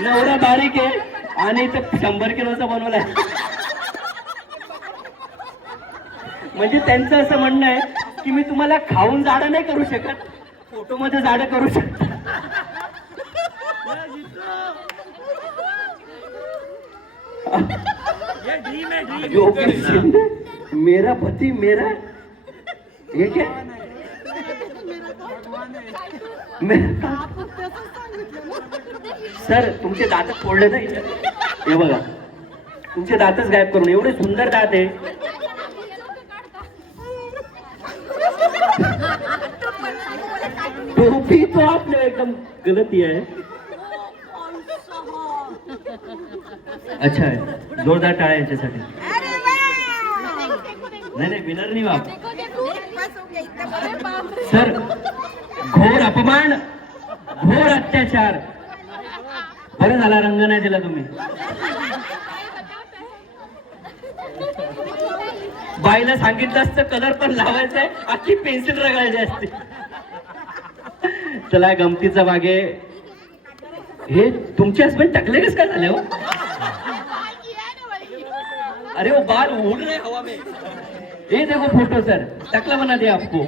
नवरा बारीक आहे आणि तो 100 किलोचा बनवलाय. म्हणजे त्यांचं असं म्हणणं आहे की मी तुम्हाला खाऊन जाडं नाही करू शकत, फोटो मध्ये जाडं करू शकतो. योगेश शिंदे, मेरा पति मेरा ये क्या सर तुमचे दातच फोडले नाही. हे बघा तुमचे दातच गायब करून, एवढे सुंदर दात आहे. टोपी तो आपने एकदम गलत दिया है. अच्छा आहे, जोरदार टाळ्या याच्यासाठी. नाही नाही विनर नाही बाप. सर घोर अपमान, घोर अत्याचार. बरं झाला रंग नाही दिला तुम्ही. बाईला सांगितलं असतं कलर पण लावायचा आहे, अख्खी पेन्सिल रगळायची असते. चला गमतीचा भाग आहे. हे तुमचे हस्बंड टकले कस काय झाले हो? अरे वो बाल उड़ रहे हवा में. ये देखो फोटो सर, टकला बना दिया आपको.